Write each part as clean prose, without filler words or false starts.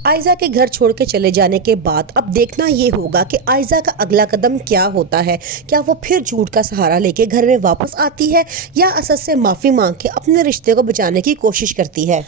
आयजा के घर छोड़ के चले जाने के बाद अब देखना ये होगा कि आयजा का अगला कदम क्या होता है। क्या वो फिर झूठ का सहारा लेके घर में वापस आती है या असद से माफ़ी मांग के अपने रिश्ते को बचाने की कोशिश करती है।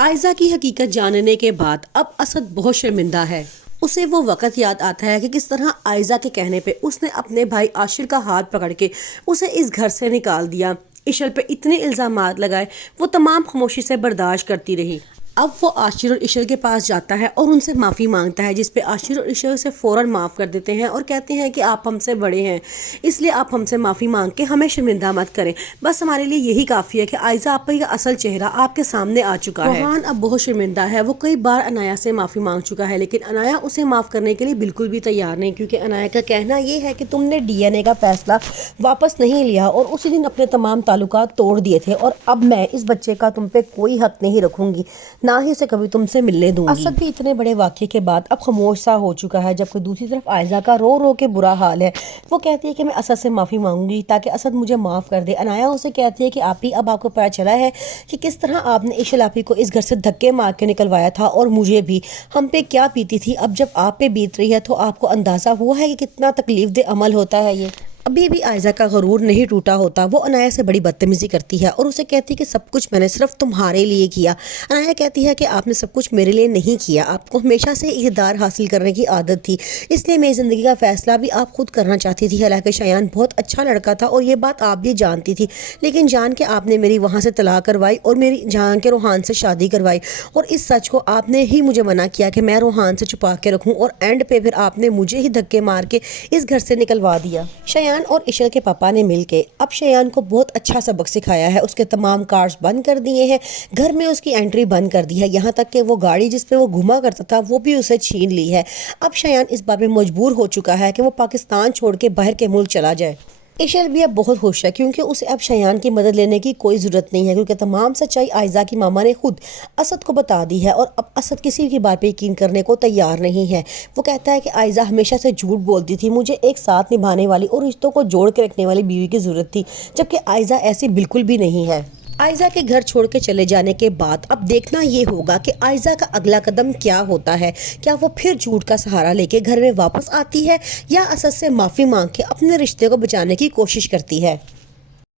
आयजा की हकीकत जानने के बाद अब असद बहुत शर्मिंदा है। उसे वो वक़्त याद आता है कि किस तरह आयजा के कहने पे उसने अपने भाई आशिर का हाथ पकड़ के उसे इस घर से निकाल दिया। इशल पे इतने इल्ज़ामात लगाए, वो तमाम खामोशी से बर्दाश्त करती रही। अब वो आशिर और इशल के पास जाता है और उनसे माफ़ी मांगता है, जिस पे आशिर और इशल उसे फ़ौरन माफ़ कर देते हैं और कहते हैं कि आप हमसे बड़े हैं, इसलिए आप हमसे माफ़ी मांग के हमें शर्मिंदा मत करें। बस हमारे लिए यही काफ़ी है कि आयजा आपका का असल चेहरा आपके सामने आ चुका है। रोहान अब बहुत शर्मिंदा है। वो कई बार अनाया से माफ़ी मांग चुका है, लेकिन अनाया उसे माफ़ करने के लिए बिल्कुल भी तैयार नहीं, क्योंकि अनाया का कहना ये है कि तुमने DNA का फ़ैसला वापस नहीं लिया और उसी दिन अपने तमाम ताल्लुकात तोड़ दिए थे, और अब मैं इस बच्चे का तुम पे कोई हक नहीं रखूंगी, ना ही उसे कभी तुमसे मिलने दूंगी। असद भी इतने बड़े वाक़े के बाद अब खामोश सा हो चुका है, जबकि दूसरी तरफ आयजा का रो रो के बुरा हाल है। वो कहती है कि मैं असद से माफ़ी मांगूंगी ताकि असद मुझे माफ़ कर दे। अनाया उसे कहती है कि आपी, अब आपको पता चला है कि किस तरह आपने इशल आपी को इस घर से धक्के मार के निकलवाया था, और मुझे भी हम पे क्या बीती थी। अब जब आप पे बीत रही है तो आपको अंदाज़ा हुआ है कि कितना तकलीफ दे अमल होता है ये। अभी भी आयजा का गरूर नहीं टूटा होता। वो अनाया से बड़ी बदतमीजी करती है और उसे कहती है कि सब कुछ मैंने सिर्फ तुम्हारे लिए किया। अनाया कहती है कि आपने सब कुछ मेरे लिए नहीं किया, आपको हमेशा से इक़्तिदार हासिल करने की आदत थी, इसलिए मेरी ज़िंदगी का फ़ैसला भी आप खुद करना चाहती थी। हालांकि शयान बहुत अच्छा लड़का था और ये बात आप भी जानती थी, लेकिन जान के आपने मेरी वहाँ से तलाक करवाई और मेरी जान के रोहान से शादी करवाई, और इस सच को आपने ही मुझे मना किया कि मैं रोहान से छुपा के रखूँ, और एंड पे फिर आपने मुझे ही धक्के मार के इस घर से निकलवा दिया। शयान और इशल के पापा ने मिलके अब शयान को बहुत अच्छा सबक सिखाया है। उसके तमाम कार्ड्स बंद कर दिए हैं, घर में उसकी एंट्री बंद कर दी है, यहाँ तक कि वो गाड़ी जिस पे वो घुमा करता था वो भी उसे छीन ली है। अब शयान इस बात में मजबूर हो चुका है कि वो पाकिस्तान छोड़ के बाहर के मुल्क चला जाए। इशल भी अब बहुत खुश है, क्योंकि उसे अब शयान की मदद लेने की कोई ज़रूरत नहीं है, क्योंकि तमाम सच्चाई आयजा की मामा ने खुद असद को बता दी है, और अब असद किसी की बात पे यकीन करने को तैयार नहीं है। वो कहता है कि आयजा हमेशा से झूठ बोलती थी, मुझे एक साथ निभाने वाली और रिश्तों को जोड़ के रखने वाली बीवी की ज़रूरत थी, जबकि आयजा ऐसी बिल्कुल भी नहीं है। आयजा के घर छोड़ के चले जाने के बाद अब देखना ये होगा कि आयजा का अगला कदम क्या होता है। क्या वो फिर झूठ का सहारा लेके घर में वापस आती है या असद से माफ़ी मांग के अपने रिश्ते को बचाने की कोशिश करती है।